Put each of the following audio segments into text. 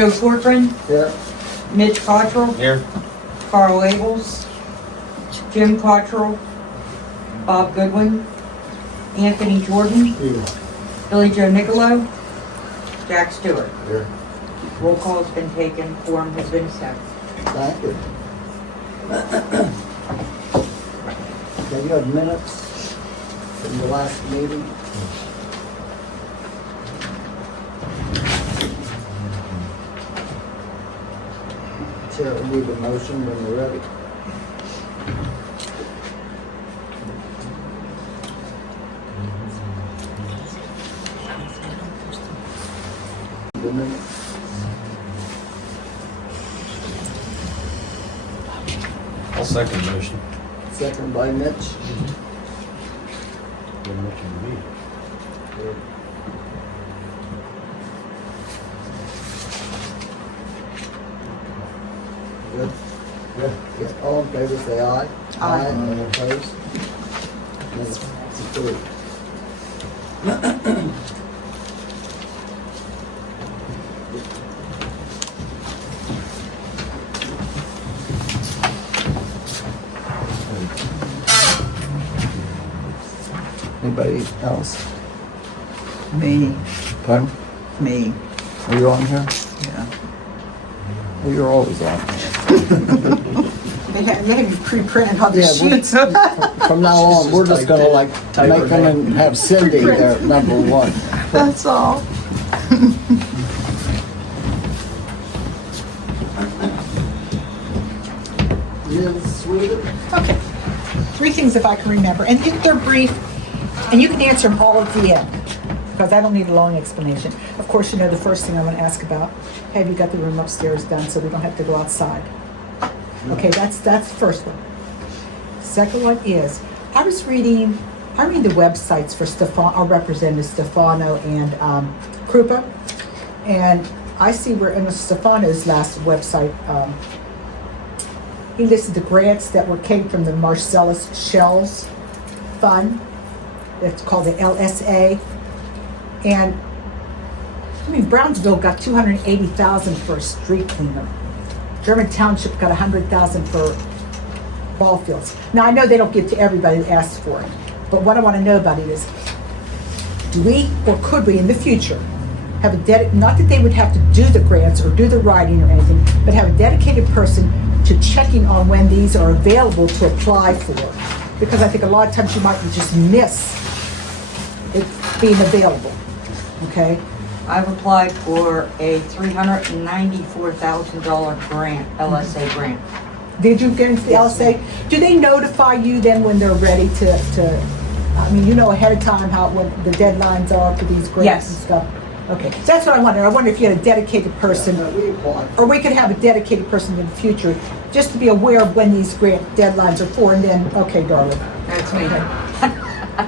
Joe Corcoran, Here. Mitch Cottrell, Here. Carl Abels, Jim Cottrell, Bob Goodwin, Anthony Jordan, Here. Billy Joe Nicolo, Jack Stewart. Here. Roll call has been taken, quorum has been set. Thank you. Okay, you have minutes from the last meeting? Chair will need a motion when you're ready. The minutes. I'll second the motion. Second by Mitch. Good motion to me. Good? Yeah. All in favor, say aye. Aye. Any opposed? Minutes approved. Anybody else? Me, Pardon? me, Are you on here? yeah. Well, you're always on. They had me pre-printed on the Yeah, we- sheets. From now on, we're just gonna like make them and have Cindy there, number one. That's all. Ms. Sweeter? Okay. 3 things if I can remember, and if they're brief, and you can answer them all at the end, because I don't need a long explanation. Of course, you know the first thing I'm going to ask about, have you got the room upstairs done so we don't have to go outside? Okay, that's the first one. Second one is, I read the websites for our representative Stefano and Krupa, and I see where in Stefano's last website, he listed the grants that came from the Marcellus Shells Fund. It's called the LSA. And I mean, Brownsville got $280,000 for a street cleaner. German Township got $100,000 for ball fields. Now I know they don't give to everybody that asks for it, but what I want to know about it is, do we or could we in the future have not that they would have to do the grants or do the writing or anything, but have a dedicated person to checking on when these are available to apply for? Because I think a lot of times you might just miss it being available, okay? I've applied for a $394,000 grant, LSA grant. Did you get into the Yes, LSA? Do they notify you then when they're ready to, I mean, you know ahead of time when the deadlines are for these grants and Yes. stuff? Okay, so that's what I wonder. I wonder if you had a dedicated person, We applied. or we could have a dedicated person in the future, just to be aware of when these grant deadlines are for, and then, okay, darling. That's me.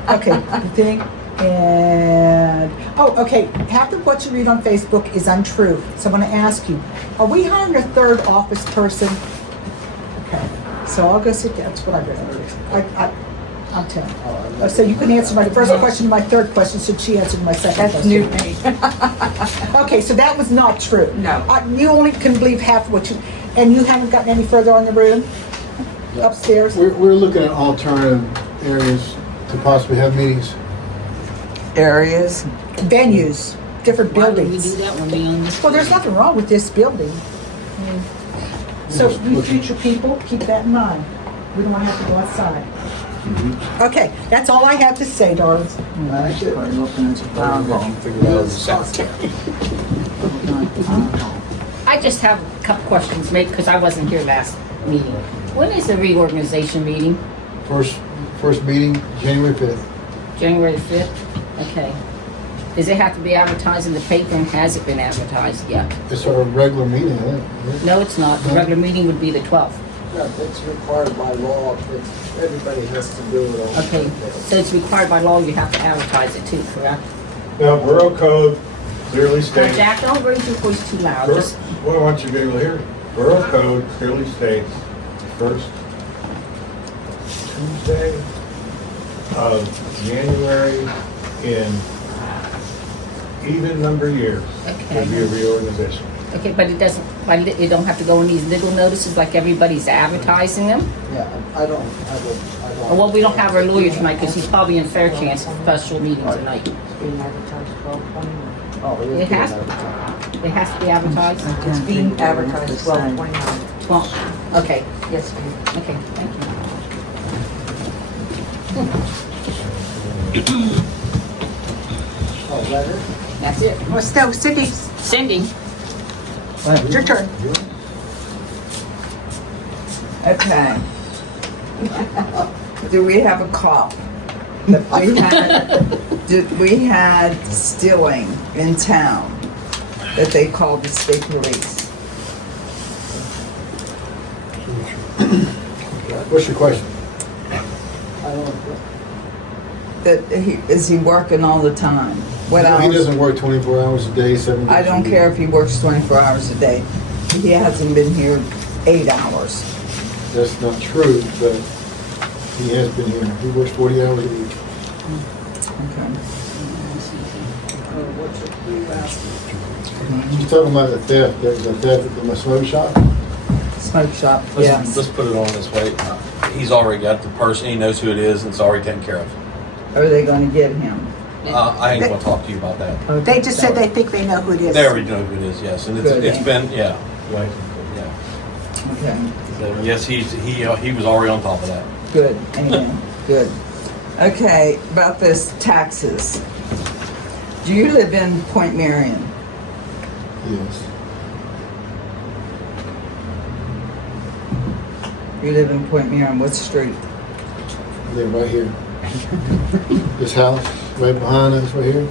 Okay, the thing, and, okay, half of what you read on Facebook is untrue. So I'm gonna ask you, are we hiring a third office person? Okay, so I'll go sit down, that's what I'm gonna do. I'm telling you. So you can answer my first question and my third question, so she answered my second That's question. new to me. Okay, so that was not true. No. You only can believe half of what you, and you haven't gotten any further on the room? Upstairs? We're looking at alternative areas to possibly have meetings. Areas? Venues, different Why would we buildings. do that when we own this? Well, there's nothing wrong with this building. So you future people, keep that in mind. We don't want to have to go outside. Okay, that's all I have to say, darlings. Thank you. I just have a couple questions, mate, because I wasn't here last meeting. When is the reorganization meeting? First meeting, January 5th. January 5th? Okay. Does it have to be advertised in the paper, and has it been advertised yet? It's our regular meeting, I think. No, it's not. The regular meeting would be the 12th. Yeah, it's required by law, everybody has to do it on. Okay, so it's required by law, you have to advertise it too, correct? Now, Borough Code clearly Now, states, Jack, don't raise your voice too loud. Just, well, I want you to be able to hear it. Borough Code clearly states first Tuesday of January in even number years Okay. will be a reorganization. Okay, but it doesn't, it don't have to go in these little notices like everybody's advertising them? Yeah, I don't. Oh, well, we don't have our lawyer tonight because he's probably in Fairchance special meeting tonight. Oh, It has, it has to be advertised? It's being advertised 12/29. Well, okay, Yes, ma'am. okay, thank you. Oh, letter? That's it. Well, no, Cindy, Cindy? it's your turn. Okay. Do we have a cop? We had stealing in town that they called the state police. What's your question? Is he working all the time? What He hours? doesn't work 24 hours a day, 7 days I don't a care week. if he works 24 hours a day. He hasn't been here 8 hours. That's not true, but he has been here. He works 40 hours a week. Okay. You're talking about the theft. There was a theft at the smoke shop? Smoke shop, Let's yes. put it on this way. He's already got the person, he knows who it is, and it's already taken care of. Are they gonna get him? I ain't gonna talk to you about that. They just said they think they know who it is. They already know who it is, yes, and Good. it's been, yeah. Yeah. Okay, So, yes, he was already on top of that. good, amen, good. Okay, about this taxes. Do you live in Point Marion? Yes. You live in Point Marion, what street? They're right here. This house, right behind us, right here.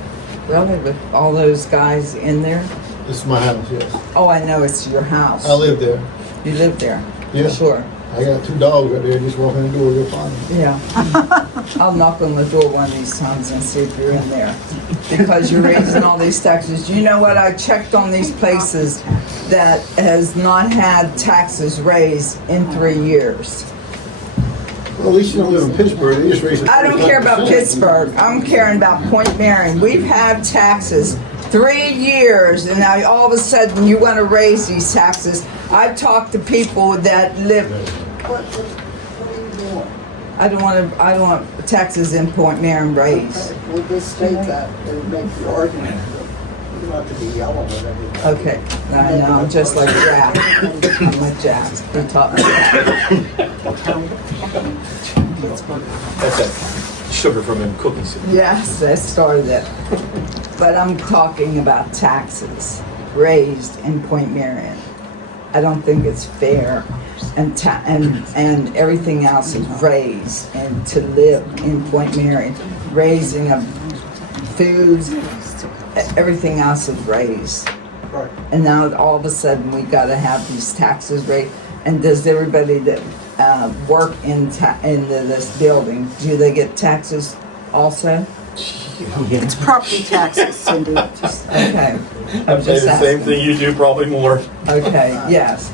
Really, with all those guys in there? This is my house, yes. Oh, I know, it's your house. I live there. You live there? Yeah. Sure, I got 2 dogs right there. Just walk in the door, you'll find them. yeah. I'll knock on the door one of these times and see if you're in there. Because you're raising all these taxes. You know what, I checked on these places that has not had taxes raised in 3 years. Well, at least you don't live in Pittsburgh. They just raised it. I don't care about 45%. Pittsburgh. I'm caring about Point Marion. We've had taxes 3 years, and now all of a sudden you want to raise these taxes. I've talked to people that live. What are you doing? I don't want taxes in Point Marion raised. Okay, we'll just state that and make the argument. You don't have to be yelling at everybody. Okay, I know, I'm just like Jack. I'm like Jack. He taught me That's that sugar from them cookies. Yes, that started it. But I'm talking about taxes raised in Point Marion. I don't think it's fair, and everything else is raised, and to live in Point Marion, raising of food, everything else is raised. Right. And now all of a sudden we gotta have these taxes raised. And does everybody that work in this building, do they get taxes also? It's property taxes, Cindy. Okay. I pay just the same asking. thing you do, probably more. Okay, yes.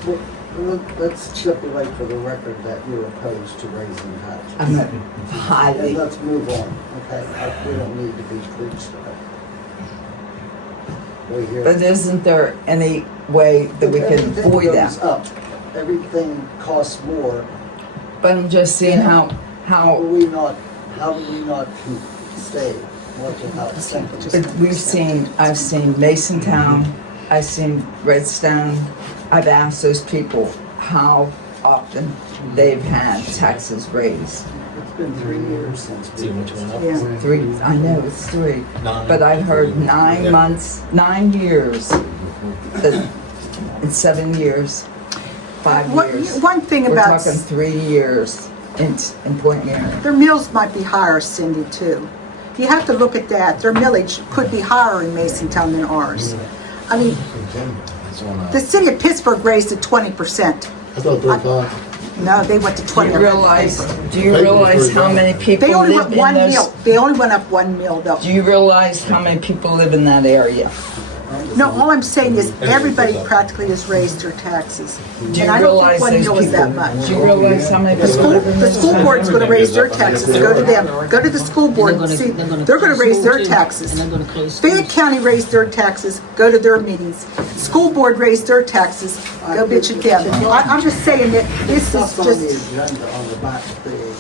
Let's stipulate for the record that you're opposed to raising taxes. I'm not And highly, let's move on, okay? We don't need to be preached about. We hear. but isn't there any way that we can Everything avoid goes that? up. Everything costs more. But I'm just seeing how, How do we not stay? but I've seen Masontown, I've seen Redstone. I've asked those people how often they've had taxes raised. It's been 3 years since. See which one up. Yeah. 3, I know it's 3, 9. but I've heard 9 months, 9 years, in 7 years, 5 years. One thing We're about, talking 3 years in Point Marion. their mills might be higher, Cindy, too. You have to look at that. Their millage could be higher in Masontown than ours. I mean, That's on, the city of Pittsburgh raised it 20%. I thought 35. No, they went to Do 20. you realize how many people They only live went in one those? mill. They only went up 1 mill, though. Do you realize how many people live in that area? No, all I'm saying is everybody practically has raised their taxes. Do And I don't think one mil is that much. Do you realize how many The people live in the this school town? board's gonna raise their taxes, go to them, go to the school board and see, they're gonna raise their taxes. And they're gonna close Fayette schools. County raised their taxes, go to their meetings. School board raised their taxes, go bitch at them. I'm just saying that this is That's on the just, agenda on the back page.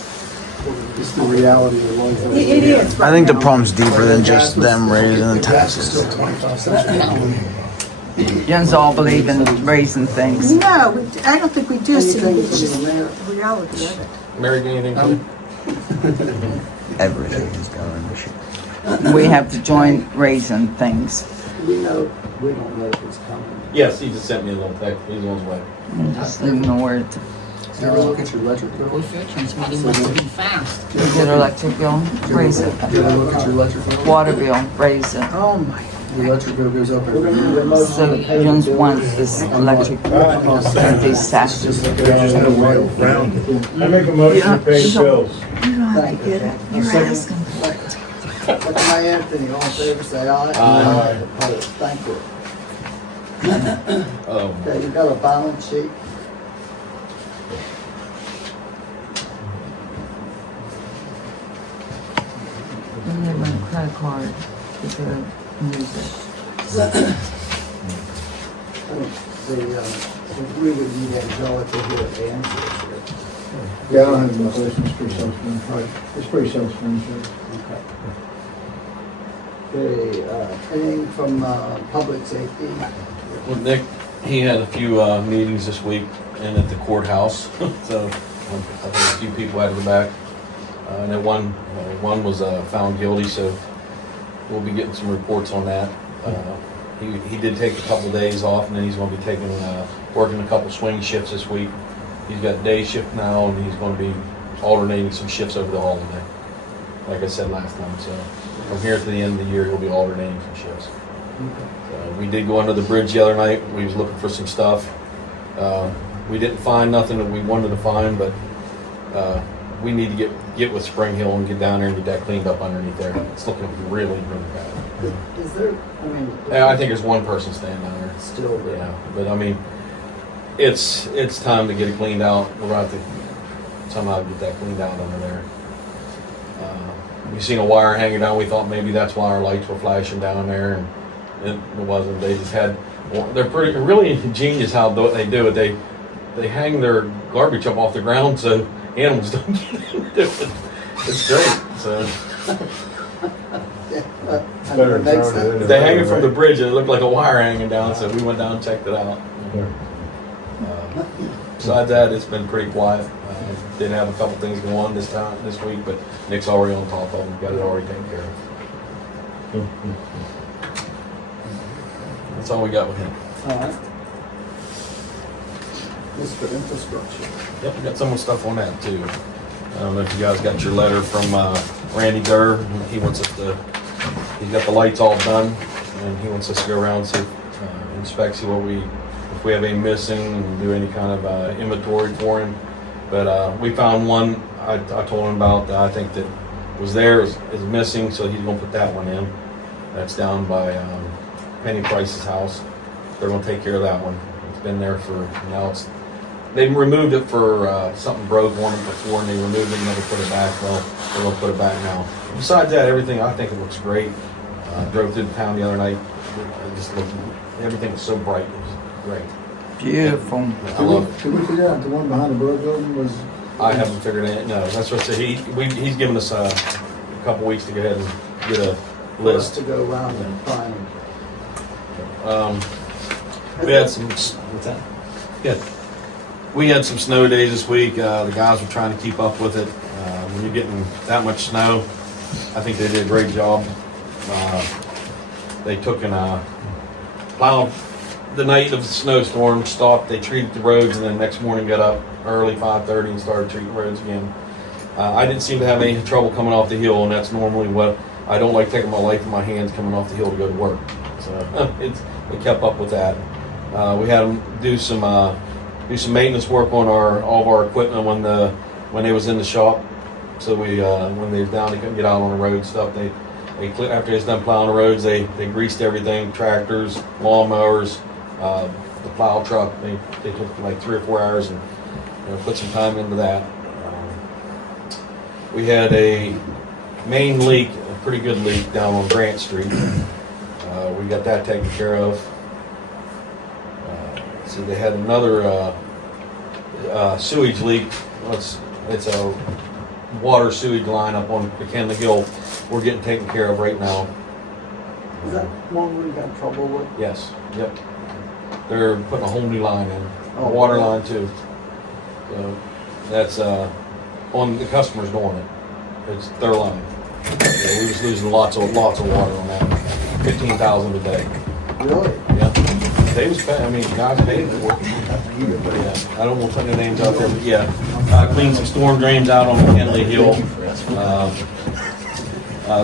It's the reality of life. it is. I think the problem's deeper than just them raising the taxes. Yous all believe in raising things. No, I don't think we do see it, it's just the reality of it. Mary, got anything to Everything is going to shit. We have to join raising things. We know, we don't know if it's coming. Yes, he just sent me a little text. He's on his way. I'm just leaving the word. You ever look at your electric bill? Well, if your transmitting must be fast. Get electric bill, raise it. You ever look at your electric bill? Water bill, raise it. Oh my. The electric bill goes up every year. So Yins wants this electric and these taxes. Just like there's no way around it. I make a motion to pay bills. Thank you. You're asking for it. Look at my Anthony, all in favor, say aye. Aye. Opposed, thank you. Oh, Okay, you got a balance sheet? You need my credit card to use it. We would need Angela to hear answers here. Yeah, I don't have enough, it's pretty self-explanatory. It's pretty self-explanatory. Okay, anything from public safety? well, Nick, he had a few meetings this week and at the courthouse. So I think a few people had to go back. And then one was found guilty, so we'll be getting some reports on that. He did take a couple days off, and then he's going to be working a couple swing shifts this week. He's got day shift now, and he's going to be alternating some shifts over the holiday, like I said last time. So from here to the end of the year, he'll be alternating some shifts. We did go under the bridge the other night. We was looking for some stuff. We didn't find nothing that we wanted to find, but we need to get with Spring Hill and get down there and get that cleaned up underneath there. It's looking really, really bad. Is there, I mean. I think there's one person staying down there. Still there. Yeah, but I mean, it's time to get it cleaned out. We're going to have to somehow get that cleaned out under there. We seen a wire hanging down. We thought maybe that's why our lights were flashing down there, and it wasn't. They just had. Well, they're really ingenious how they do it. They hang their garbage up off the ground so animals don't get into it. It's great. So Better turn it into they hang it right? from the bridge, and it looked like a wire hanging down. So we went down and checked it out. Besides that, it's been pretty quiet. Did have a couple things go on this week, but Nick's already on top of them. Got it already taken care of. That's all we got with him. All right. Mr. Infrastructure. Yep, we got some more stuff on that too. I don't know if you guys got your letter from Randy Durr. He wants us to. He's got the lights all done, and he wants us to go around and see, inspect, see what if we have any missing, and do any kind of inventory for him. But we found one. I told him about that I think that was there is missing, so he's gonna put that one in. That's down by Penny Price's house. They're gonna take care of that one. It's been there for now. They removed it for something broke on it before, and they removed it and never put it back. Well, they're gonna put it back now. Besides that, everything I think it looks great. Drove through the town the other night. I just looked. Everything was so bright. It was great. Beautiful. I love it. Did we figure out the one behind the Borough Building was? I haven't figured it. No, that's what I said. He's given us a couple weeks to go ahead and get a list. To go around and find. We had some. What's that? Good. We had some snow days this week. The guys were trying to keep up with it. When you're getting that much snow, I think they did a great job. They took and plowed the night of the snowstorm, stopped. They treated the roads, and then next morning got up early, 5:30, and started treating roads again. I didn't seem to have any trouble coming off the hill, and that's normally what I don't like, taking my life in my hands coming off the hill to go to work. So they kept up with that. We had them do some maintenance work on all of our equipment when they was in the shop. So when they was down, they couldn't get out on the road and stuff. after it's done plowing the roads, they greased everything, tractors, lawnmowers, the plow truck. They took like 3 or 4 hours and put some time into that. We had a main leak, a pretty good leak down on Grant Street. We got that taken care of. See, they had another sewage leak. It's a water sewage line up on McKinley Hill. We're getting taken care of right now. Is that one we got trouble with? Yes, yep. They're putting a whole new line in, a Oh, water really? line too. So that's on the customers doing it. It's their line. Yeah, we was losing lots of water on that. 15,000 a day. Really? Yeah. They was paying, I mean, guys paid for it. Yeah. I don't want to put their names out there, but yeah. Cleaned some storm drains out on McKinley Hill.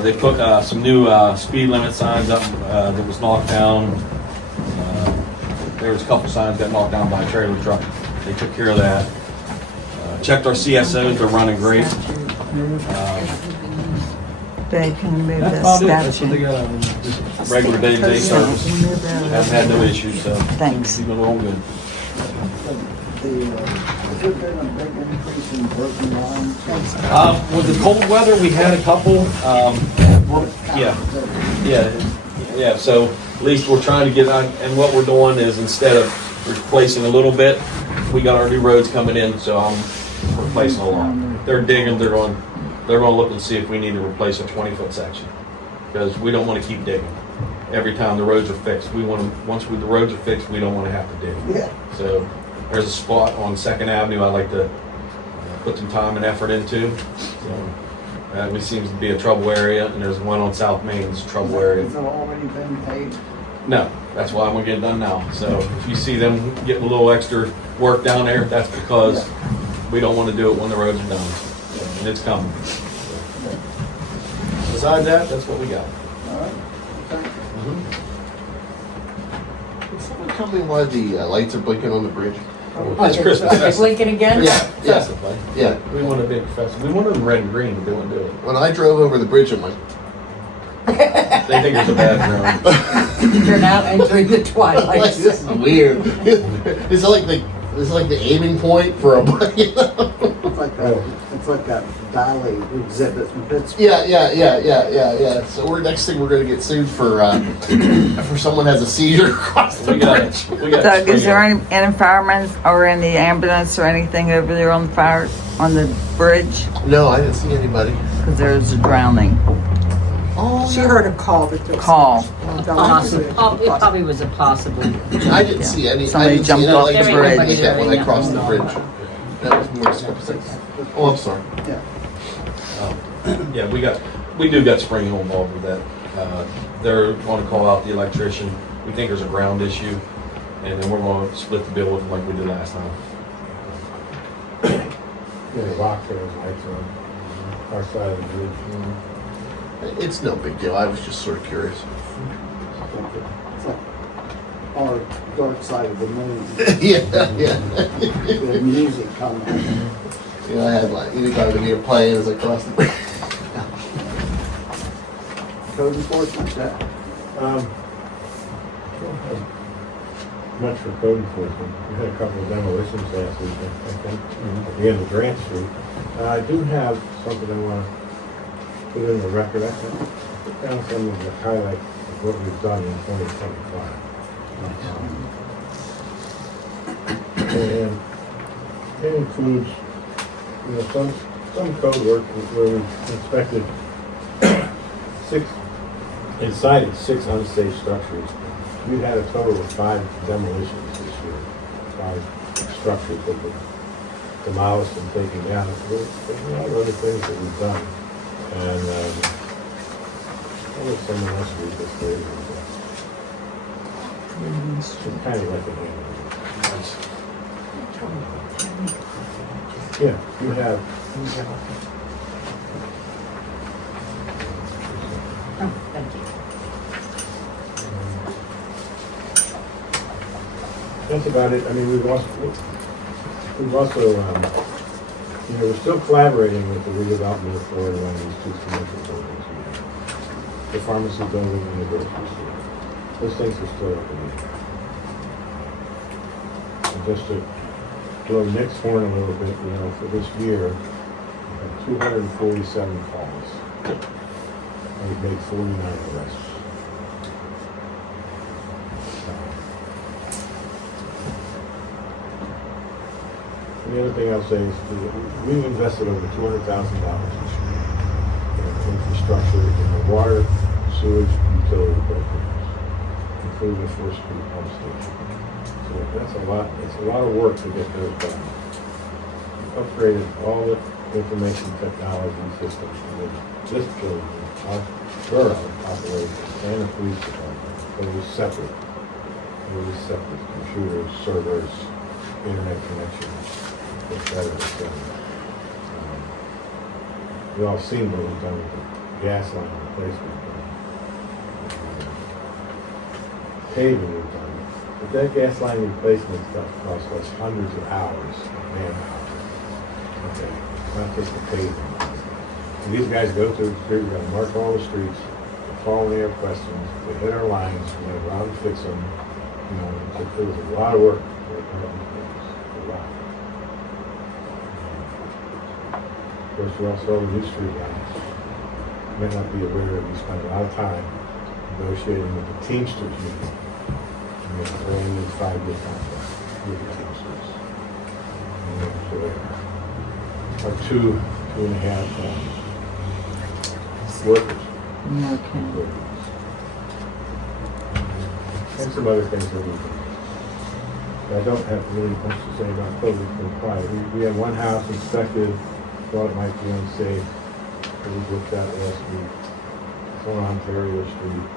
They put some new speed limit signs up that was knocked down. There was a couple signs that knocked down by a trailer truck. They took care of that. Checked our CSOs, they're running great. They can move That's the about it. That's what they statue. got. Just regular day-to-day service. Haven't had no issues, so. Thanks. Keeping it all good. Has there been a big increase in broken lines? With the cold weather, we had a couple. Yeah. So at least we're trying to get on, and what we're doing is instead of replacing a little bit, we got our new roads coming in, so I'm replacing a lot. They're digging. They're going to look and see if we need to replace a 20-foot section because we don't want to keep digging. Every time the roads are fixed, once the roads are fixed, we don't want to have to dig. Yeah. So there's a spot on 2nd Avenue I like to put some time and effort into. So that seems to be a trouble area, and there's one on South Main that's a trouble area. Has it already been paid? No, that's why I'm gonna get it done now. So if you see them getting a little extra work down there, that's because we don't want to do it when the roads are done, and it's coming. Besides that, that's what we got. All right. Okay. Can someone tell me why the lights are blinking on the bridge? It's Christmas. Are they blinking again? Yeah, yeah, Festively. yeah. We want a big festival. We want them red and green. We don't do it. When I drove over the bridge, I'm like, They think it's a bad drone. You're now entering the twilight like, this is zone. weird. It's like the aiming point for a you know? It's like that Valley exhibit in Pittsburgh. Yeah. So next thing we're gonna get sued for someone has a seizure across the We got bridge. it. We got Doug, is there spring. any firemen or any ambulance or anything over there on the bridge? No, I didn't see anybody. Because there's a drowning. Oh, She heard a call, but there was. Call. It probably was a possible. I didn't see any. Somebody I didn't jumped see any off lights the or anything bridge. like that when I crossed the bridge. That was more skepticism. Oh, I'm sorry. Yeah. Yeah, we do got Spring Hill involved with that. They're going to call out the electrician. We think there's a ground issue, and then we're going to split the bill with them like we did last time. Yeah, the box there has lights on our side of the bridge. It's no big deal. I was just sort of curious. It's like our dark side of the moon. yeah. The music coming. You know, I had like anybody to hear playing as I crossed the bridge. Code enforcement, that. Don't have much for code enforcement. We had a couple of demolitions last week, I think, at the end of Grant Street. I do have something I want to put in the record. I put down some of the highlights of what we've done in 2025. And it includes, some code work where we inspected six unsafe structures. We've had a total of 5 demolitions this year. 5 structures that were demolished and taken down. There's a lot of other things that we've done. And I'll let someone else read this later. It's kind of like a hand. Yeah, you have. Thank you. That's about it. I mean, we've also, we're still collaborating with the redevelopment authority on these 2 commercial buildings. the pharmacy building and the grocery store. Those things are still up in the air. And just to blow Nick's horn a little bit, for this year, we had 247 calls. And we've made 49 arrests. And the other thing I'll say is we've invested over $200,000 this year in infrastructure in the water, sewage, utility programs, including the First Street pump station. So that's a lot. It's a lot of work to get those done. We've upgraded all the information technology systems in this building, our borough operations, and the police department. It was separate. Computers, servers, internet connections, etc. We all seen what we've done with the gas line replacement. Paving we've done. But that gas line replacement stuff cost us hundreds of hours of manpower. Okay, not just the paving. And these guys go through the street, we're gonna mark all the streets, call when they have questions, they hit our lines, we're gonna go out and fix them. It was a lot of work. A lot. Of course, we also have new street lights. You may not be aware that we spent a lot of time negotiating with the Teamsters union. We have a brand new 5-year contract with the Teamsters. And our 2.5 workers. Okay. And some other things that we do. I don't have really much to say about COVID, it's been quiet. We had one house inspected, thought it might be unsafe. So we looked at it last week. It's on Ontario Street.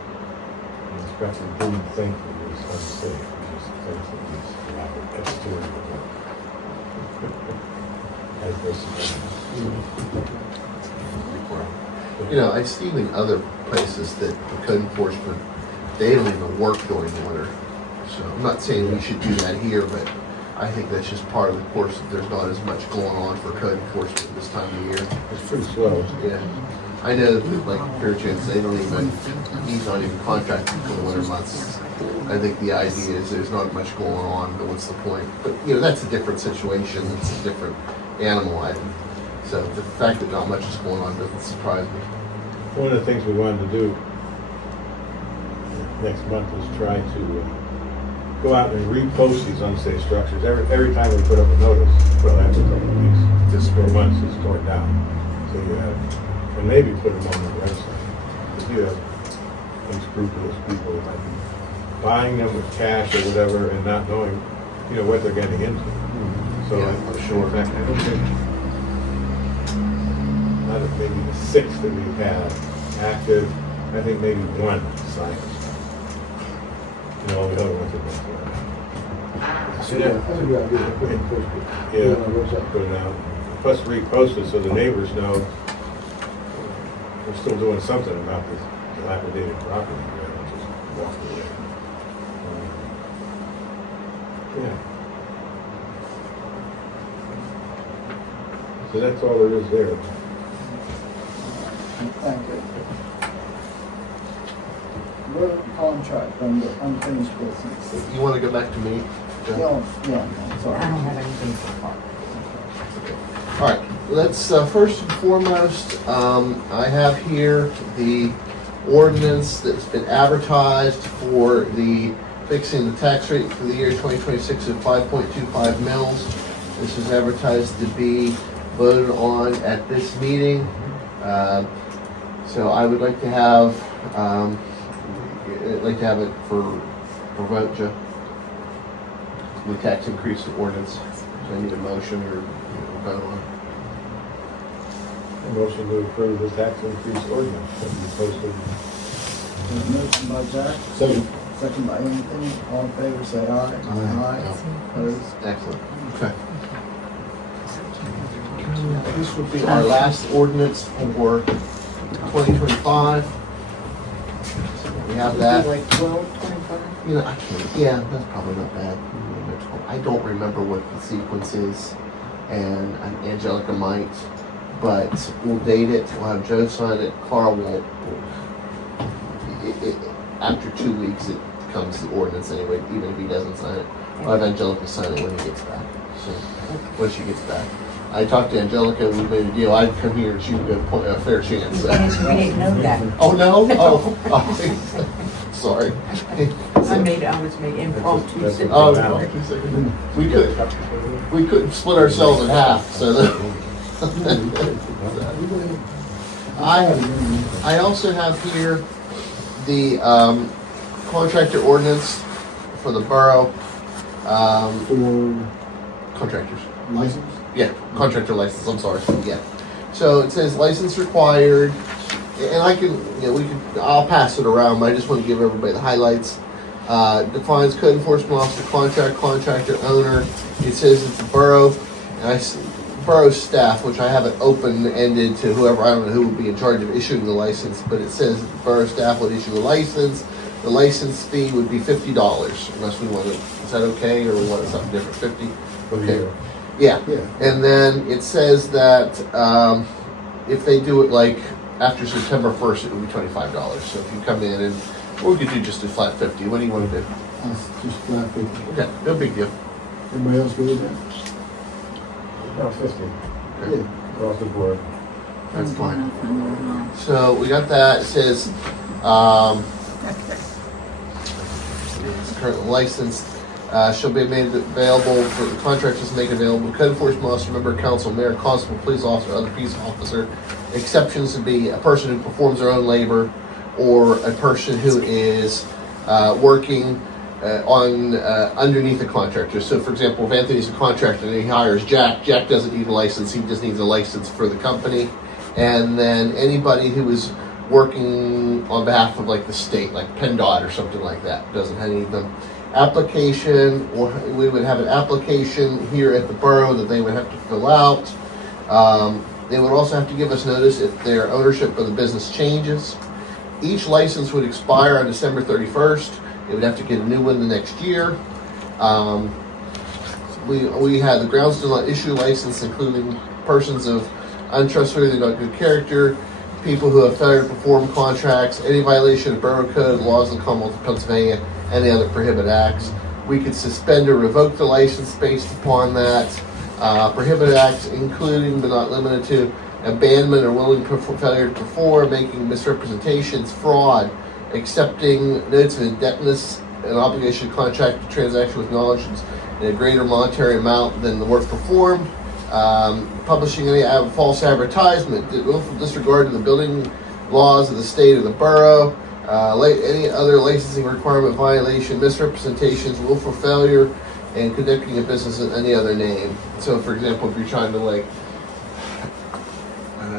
The inspector didn't think it was unsafe. He just thinks it was a lack of exterior work. As this is. I've seen in other places that the code enforcement, they don't even work during the winter. So I'm not saying we should do that here, but I think that's just part of the course that there's not as much going on for code enforcement this time of year. It's pretty slow. Yeah. I know that like Fairchance, he's not even contracted for the winter months. I think the idea is there's not much going on, but what's the point? But that's a different situation, it's a different animal item. So the fact that not much is going on doesn't surprise me. One of the things we wanted to do next month is try to go out and repost these unsafe structures. Every time we put up a notice, well, after a couple of weeks, just for months, it's torn down. So you have, and maybe put them on the website. If you have unscrupulous people that might be buying them with cash or whatever and not knowing, what they're getting into. So Yeah, I'm sure. In fact, I don't think, not of maybe the 6 that we've had active, I think maybe 1 signed. The other ones have been torn down. Yeah, put it out. Plus repost it so the neighbors know we're still doing something about this dilapidated property. Rather than just walk away. Yeah. So that's all there is there. Thank you. Road contract under unfinished business. You want to go back to me? Joe? Yeah, sorry. I don't have anything so far. All right, let's first and foremost, I have here the ordinance that's been advertised for the fixing the tax rate for the year 2026 at 5.25 mils. This is advertised to be voted on at this meeting. So I would like to have it for vote, Joe. The tax increase ordinance. So I need a motion or vote on it. A motion to approve the tax increase ordinance that we posted. There's a motion by Jack, second by Anthony. All in favor, say aye. Aye. Opposed? Excellent. Okay. This would be our last ordinance for 2025. We have that. Like 12, 25? Actually, yeah, that's probably not bad. I don't remember what the sequence is, and Angelica might, but we'll date it. We'll have Joe sign it. Carl will after 2 weeks, it becomes the ordinance anyway, even if he doesn't sign it. I'll have Angelica sign it when he gets back, so, when she gets back. I talked to Angelica, we made a deal, I'd come here and she would get a fair chance. We didn't know that. Oh, no? Oh, sorry. I almost made impromptu. Oh, no. We couldn't split ourselves in half, so that. I also have here the contractor ordinance for the borough, For contractors. license? Yeah, contractor license, I'm sorry, yeah. So it says license required, and I can, I'll pass it around, but I just want to give everybody the highlights. Defines code enforcement officer, contractor, owner. It says it's the borough, and borough staff, which I have it open-ended to whoever, I don't know who would be in charge of issuing the license, but it says that the borough staff would issue the license. The license fee would be $50, unless we want to, is that okay, or we want something different, 50? Okay. Yeah, Yeah. and then it says that if they do it like after September 1st, it would be $25. So if you come in and, or we could do just a flat 50. What do you want to do? That's just flat 50. Okay, no big deal. Everybody else good with that? No, 50, Yeah. across the board. That's fine. So we got that. It says it's currently licensed. Shall be made available for the contractors to make available. Code enforcement officer, member, council, mayor, constable, police officer, other peace officer. Exceptions would be a person who performs their own labor, or a person who is working on underneath a contractor. So, for example, if Anthony's a contractor and he hires Jack, Jack doesn't need a license. He just needs a license for the company. And then anybody who is working on behalf of like the state, like PennDOT or something like that, doesn't need them. Application, or we would have an application here at the borough that they would have to fill out. They would also have to give us notice if their ownership of the business changes. Each license would expire on December 31st. They would have to get a new one the next year. We had the grounds to not issue license, including persons of untrustworthy, not good character, people who have failed to perform contracts, any violation of borough code, laws of the Commonwealth of Pennsylvania, any other prohibited acts. We could suspend or revoke the license based upon that. Prohibited acts, including but not limited to abandonment or willing failure to perform, making misrepresentations, fraud, accepting notes of indebtedness, an obligation to contract a transaction with knowledge in a greater monetary amount than the work performed, publishing any false advertisement, willful disregard to the building laws of the state or the borough, any other licensing requirement violation, misrepresentations, willful failure, and conducting a business in any other name. So, for example, if you're trying to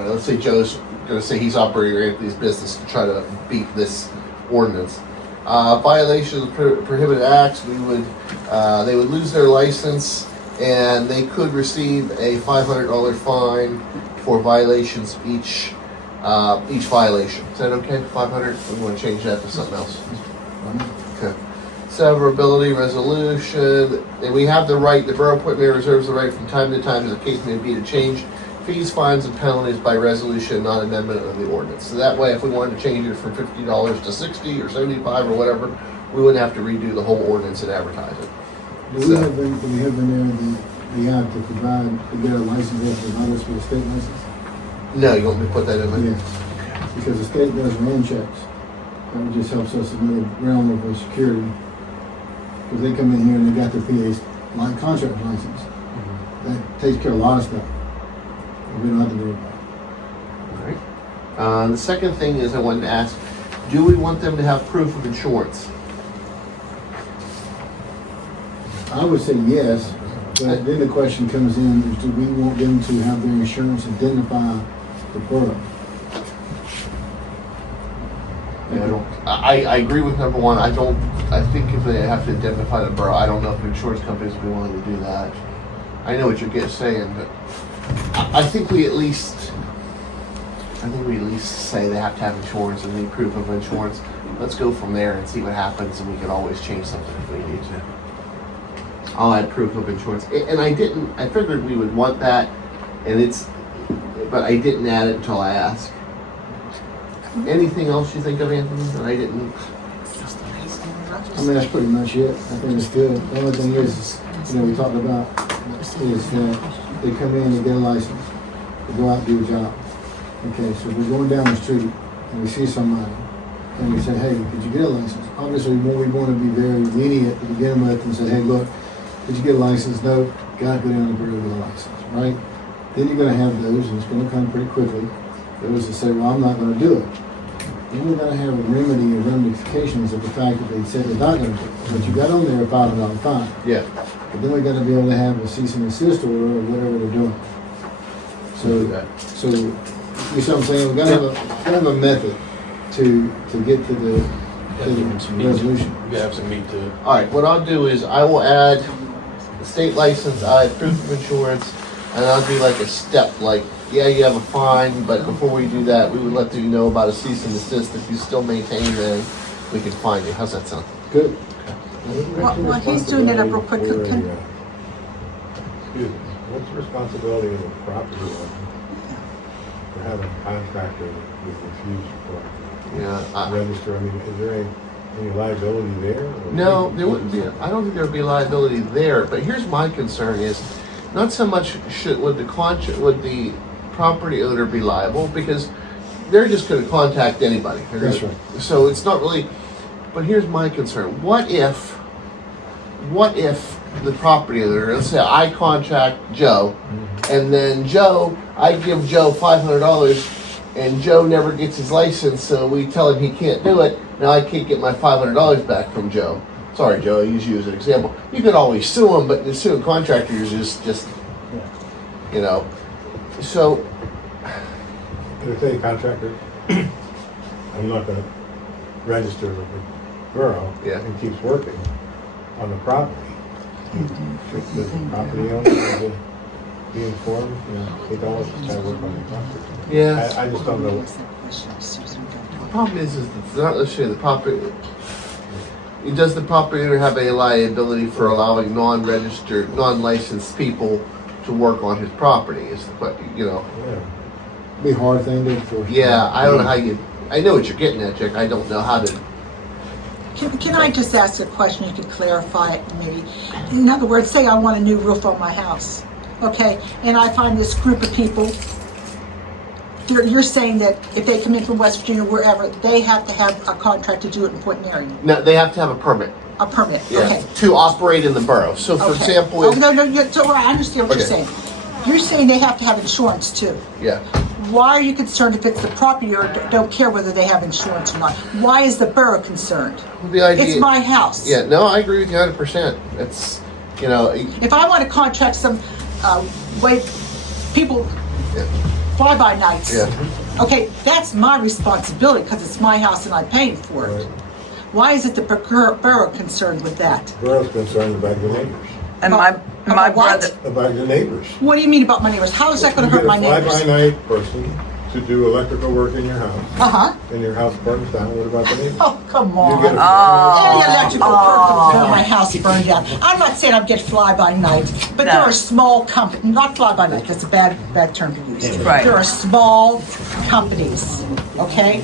let's say Joe's going to say he's operating Anthony's business to try to beat this ordinance. Violation of prohibited acts, they would lose their license, and they could receive a $500 fine for violations each violation. Is that okay? 500? We want to change that to something else. Okay. Severability resolution. And we have the right, the Borough Point Mayor reserves the right from time to time, as the case may be, to change fees, fines, and penalties by resolution, not amendment of the ordinance. So that way, if we wanted to change it from $50 to $60 or $75 or whatever, we wouldn't have to redo the whole ordinance and advertise it. Do we have in there the act to provide, to get a license that provide us with a state license? No, you want me to put that in there? Yeah, because the state does land checks. That just helps us in the realm of security. Because they come in here and they got their PA's contract license. That takes care of a lot of stuff. We don't have to do it. All right. The second thing is I wanted to ask, do we want them to have proof of insurance? I would say yes, but then the question comes in, is do we want them to have their insurance identify the product? I agree with number one. I think if they have to identify the borough, I don't know if insurance companies would be willing to do that. I know what you're saying, but I think we at least say they have to have insurance and need proof of insurance. Let's go from there and see what happens, and we can always change something if we need to. I'll add proof of insurance. And I figured we would want that, but I didn't add it until I asked. Anything else you think of, Anthony, that I didn't? I mean, that's pretty much it. I think it's good. The only thing is, we talked about is they come in and get a license, they go out and do a job. Okay, so if we're going down the street and we see somebody and we say, hey, could you get a license? Obviously, we want to be very lenient to begin with and say, hey, look, did you get a license? No, gotta go down the road with a license, right? Then you're gonna have those, and it's gonna come pretty quickly, those that say, well, I'm not gonna do it. Then we're gonna have a remedy and ramifications of the fact that they said they're not gonna do it. But you got on there a $5 fine. Yeah. But then we're gonna be able to have a cease and desist order or whatever they're doing. So you see what I'm saying? We're gonna have a method to get to the resolution. We gotta have some meat to it. All right, what I'll do is I will add the state license, I proof of insurance, and I'll do like a step, like, yeah, you have a fine, but before we do that, we would let you know about a cease and desist. If you still maintain, then we can fine you. How's that sound? Good. While he's doing it up real quick, Excuse can- me, what's the responsibility of the property owner for having a contractor with refused to Yeah. register? I mean, is there any liability there? or- No, there wouldn't be. I don't think there would be liability there. But here's my concern: is not so much would the property owner be liable, because they're just going to contact anybody. That's right. So it's not really. But here's my concern: what if the property owner, let's say I contact Joe, and then I give Joe $500, and Joe never gets his license, so we tell him he can't do it. Now I can't get my $500 back from Joe. Sorry, Joe, I use you as an example. You could always sue him, but the suing contractors is just, so. If they contractor, I'm not gonna register with the borough. Yeah. And keeps working on the property. Should the property owner need to be informed, $8 to try to work on the property? Yeah. I just don't know. The problem is let's say the property. Does the property owner have a liability for allowing non-registered, non-licensed people to work on his property? Is the question, Yeah. Be a hard thing to enforce. Yeah, I don't know how you. I know what you're getting at, Jack. I don't know how to. Can I just ask a question? You could clarify it maybe. In other words, say I want a new roof on my house, okay? And I find this group of people. You're saying that if they come in from West Virginia, wherever, they have to have a contract to do it in Point Marion, No, they have to have a permit. a permit. Yeah, Okay. to operate in the borough. So, for Okay. example, Oh, if, no, so I understand what you're Okay. saying. You're saying they have to have insurance too. yeah, Why are you concerned if it's the property or don't care whether they have insurance or not? Why is the borough concerned? the idea. It's my house. Yeah, no, I agree with you 100%. It's, If I want to contract some people yeah, fly-by-nights, yeah. okay, that's my responsibility because it's my house and I'm paying for it. Right. Why is it the borough concerned with that? Borough's concerned about the neighbors. And About my what? brother, About the neighbors. What do you mean about my neighbors? How is that going to hurt my You get a neighbors? fly-by-night person to do electrical work in your house, Uh-huh. and your house burns down. What about the neighbors? Oh, come You on. get a Any electrical person burn my house burned down. I'm not saying I'd get fly-by-night, but there No. are small companies, not fly-by-night, that's a bad term to use. Right. There are small companies, okay?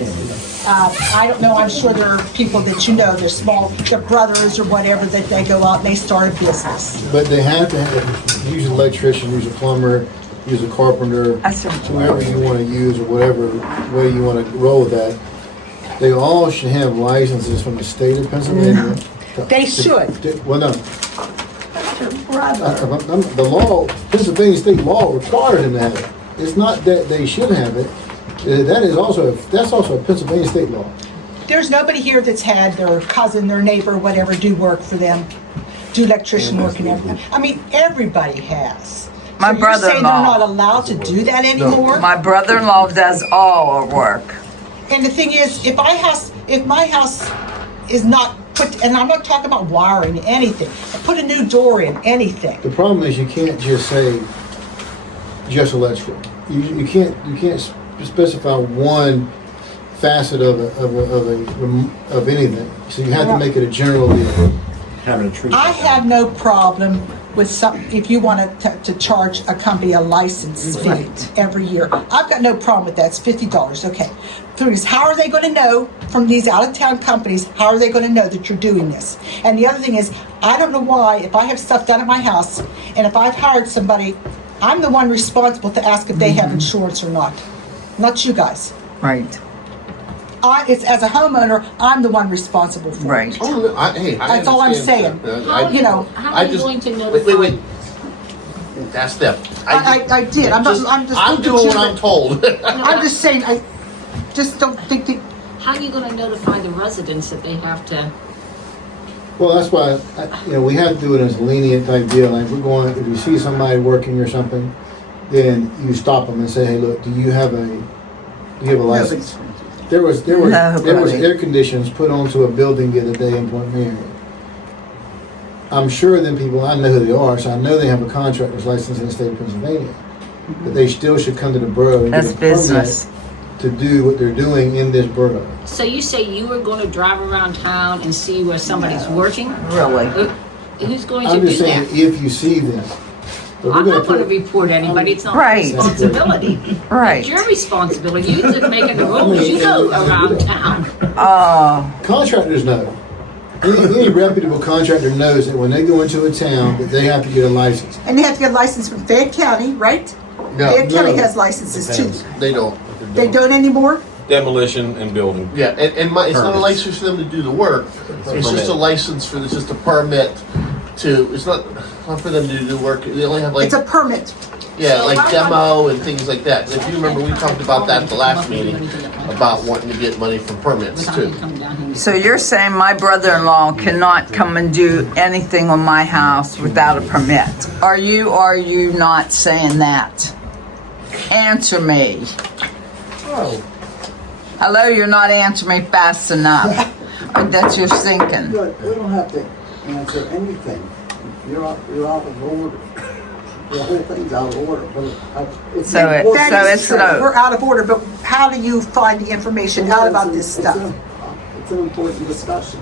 I don't know, I'm sure there are people that they're small, they're brothers or whatever, that they go out and they start a business. But they have to use an electrician, use a plumber, use a carpenter, I said, whoever you want to use or whatever way you want to roll with that. They all should have licenses from the state of Pennsylvania. They should. Well, no, brother. the law, Pennsylvania state law requires them to have it. It's not that they should have it. That's also a Pennsylvania state law. There's nobody here that's had their cousin, their neighbor, whatever, do work for them, do electrician work and everything. I mean, everybody has. My So you're saying they're brother-in-law. not allowed to do that anymore? My brother-in-law does all our work. And the thing is, if my house is not put, and I'm not talking about wiring, anything, put a new door in, anything. The problem is you can't just say just electrical. You can't specify one facet of anything. So you have to make it a general deal. I have no problem with some, if you wanted to charge a company a license fee Right. every year. I've got no problem with that, it's $50, okay. Because how are they gonna know from these out-of-town companies, how are they gonna know that you're doing this? And the other thing is, I don't know why, if I have stuff done at my house, and if I've hired somebody, I'm the one responsible to ask if they have insurance or not you guys. Right, It's as a homeowner, I'm the one responsible for it. right. Oh, no, hey, I That's all I'm understand saying. that. You know, How I are you just- going to notify? Wait. That's them. I did. I'm just I'm thinking doing what too I'm that- told. I'm just saying, I just don't think that, How are you going to notify the residents that they have to? Well, that's why, we have to do it as a lenient type deal. Like, we're going, if you see somebody working or something, then you stop them and say, hey, look, do you have a license? There was Nobody. air conditions put onto a building the other day in Point Marion. I'm sure them people, I know who they are, so I know they have a contractor's license in the state of Pennsylvania. But they still should come to the borough and That's get a permit business. to do what they're doing in this borough. So you say you were going to drive around town and see where somebody's working? Really. Who's going to I'm do just saying, that? if you see them. But we're I'm not put- going to report anybody. It's not my Right. responsibility. Right. It's your responsibility. You're just making the rules. You go around town. Contractors know. Any reputable contractor knows that when they go into a town, that they have to get a license. and they have to get a license from Fayette County, right? No, Fayette County no. has licenses too. They don't. They don't anymore? Demolition and building. Yeah, and it's not a Permits. license for them to do the work. It's just a license for, it's just a permit to, it's not for them to do the work. They only have like, It's a permit. yeah, So like how demo and things like that. If you remember, we talked about that at the last meeting, about wanting to get money from permits Without too. me coming down here. So you're saying my brother-in-law cannot come and do anything on my house without a permit? Are you or are you not saying that? Answer me. Hello, you're not answering me fast enough. Or that's your thinking. Look, we don't have to answer anything. You're out of order. The whole thing's out of order, but it's. So it- important. That is it's true. no. We're out of order, but how do you find the information out about this stuff? It's an important discussion.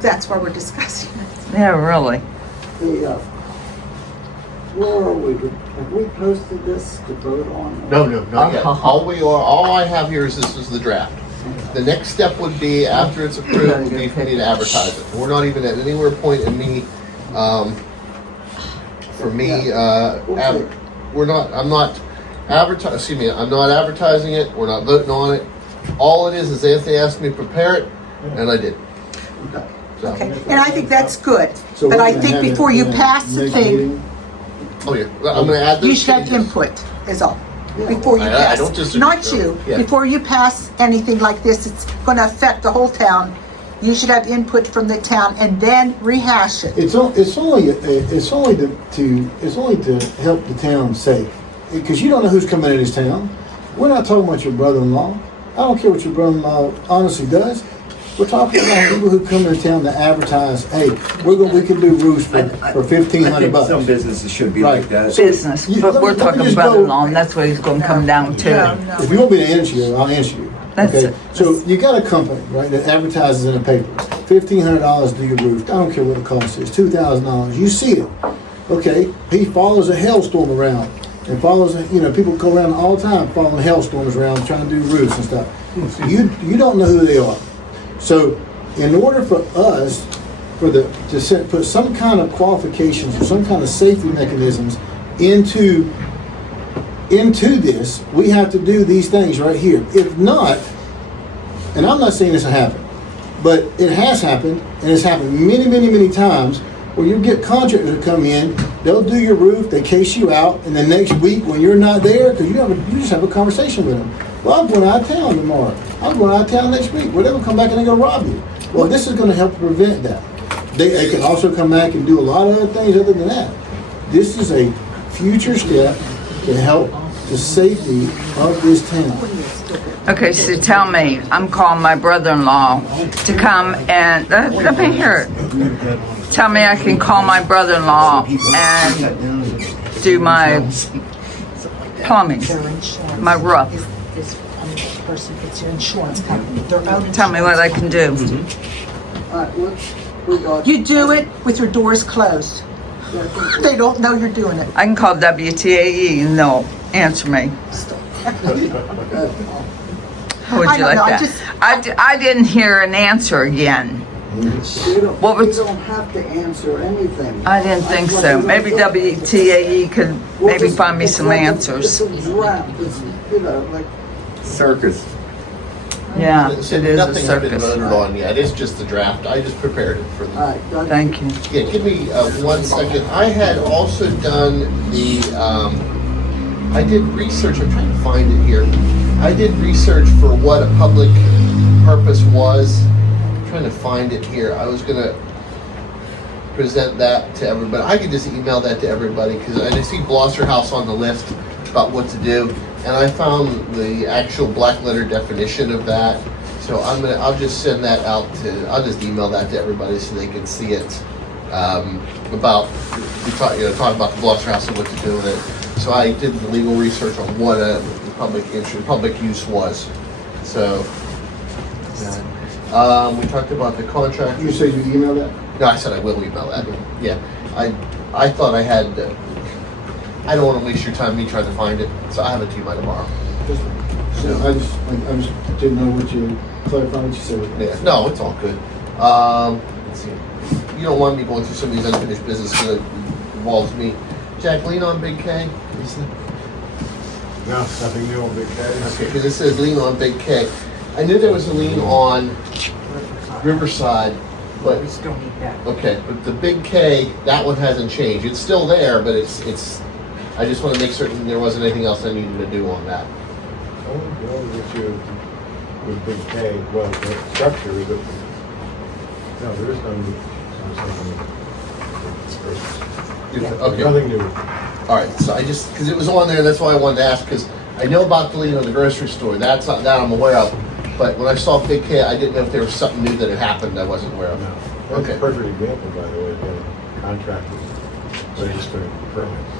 That's why we're discussing it. Yeah, really. Where are we? Have we posted this to vote on? No, not yet. All I have here is this is the draft. The next step would be, after it's approved, would be for me to advertise it. We're not even at anywhere point in me, I'm not advertising it, we're not voting on it. All it is Anthony asked me to prepare it, and I did. So, Okay, and I think that's good. So But we're I gonna think have it before you in pass the next thing, meeting. oh yeah, I'm gonna add those you should have changes. input, is all. Before you I pass. don't disagree. Not you. Yeah. Before you pass anything like this, it's gonna affect the whole town. You should have input from the town and then rehash it. It's only to help the town safe, because you don't know who's coming into this town. We're not talking about your brother-in-law. I don't care what your brother-in-law honestly does. We're talking about people who come into town to advertise. Hey, we can do roofs for $1,500. Some businesses should be Right. like that. Business, You- but let we're me- let me talking just go- brother-in-law, and that's what he's gonna come down to. No. If you want me to answer you, I'll answer you. That's Okay. it. So you got a company, right, that advertises in the paper. $1,500 to do your roof. I don't care what the cost is. $2,000. You see it. Okay. He follows a hailstorm around, and follows. People go around all the time following hailstorms around, trying to do roofs and stuff. You don't know who they are. So in order for us, put some kind of qualifications or some kind of safety mechanisms into this, we have to do these things right here. If not, and I'm not saying this will happen, but it has happened, and it's happened many, many, many times, where you get contractors that come in, they'll do your roof, they case you out, and the next week when you're not there, because you just have a conversation with them. Well, I'm going out of town tomorrow. I'm going out of town next week. Well, they'll come back and they're going to rob you. Well, this is going to help prevent that. They can also come back and do a lot of other things other than that. This is a future step to help the safety of this town. Okay, so tell me, I'm calling my brother-in-law to come and, let me hear it. Tell me I can call my brother-in-law and do my plumbing, my roof. This person, it's your insurance company, their own. Tell me what I can do. All right, we got. You do it with your doors closed. They don't know you're doing it. I can call WTAE and they'll answer me. How would I you don't like know, I that? just- I didn't hear an answer again. What You was- don't have to answer anything. I didn't think That's so. what Maybe you don't do. WTAE could Well, maybe it's- find me it's some like a- answers. It's a draft, it's, you know, like, Circus. Yeah, it So is a nothing has been circus. voted on yet. It's just the draft. I just prepared it for them. all right, done. Thank you. Yeah, give me 1 second. I had also done the, I did research, I'm trying to find it here. I did research for what a public purpose was. I'm trying to find it here. I was gonna present that to everybody. I could just email that to everybody, because I see Blosser House on the list about what to do. And I found the actual black letter definition of that. So I'll just send that out I'll just email that to everybody so they can see it. Talk about the Blosser House and what to do with it. So I did the legal research on what a public use was. So, we talked about the contract. You say you email that? No, I said I will email that. Yeah, I thought I had, I don't want to waste your time me trying to find it, so I'll have it to you by tomorrow. So I just didn't know what you clarified what you said. Yeah, no, it's all good. Let's see. You don't want me going through some of these unfinished business that involves me. Jack, lean on Big K. No, nothing new on Big K. Okay, because it says lean on Big K. I knew there was a lien on Riverside, but We still need that. okay, but the Big K, that one hasn't changed. It's still there, but it's. I just want to make certain there wasn't anything else I needed to do on that. The only issue with Big K, well, the structure is that, no, there is no new. There's Okay. nothing new. All right, so I just, because it was on there, that's why I wanted to ask, because I know about the lien on the grocery store. That's not, that I'm aware of. But when I saw Big K, I didn't know if there was something new that had happened I wasn't aware of. No. That's Okay. a perfect example, by the way, getting contractors registering permits.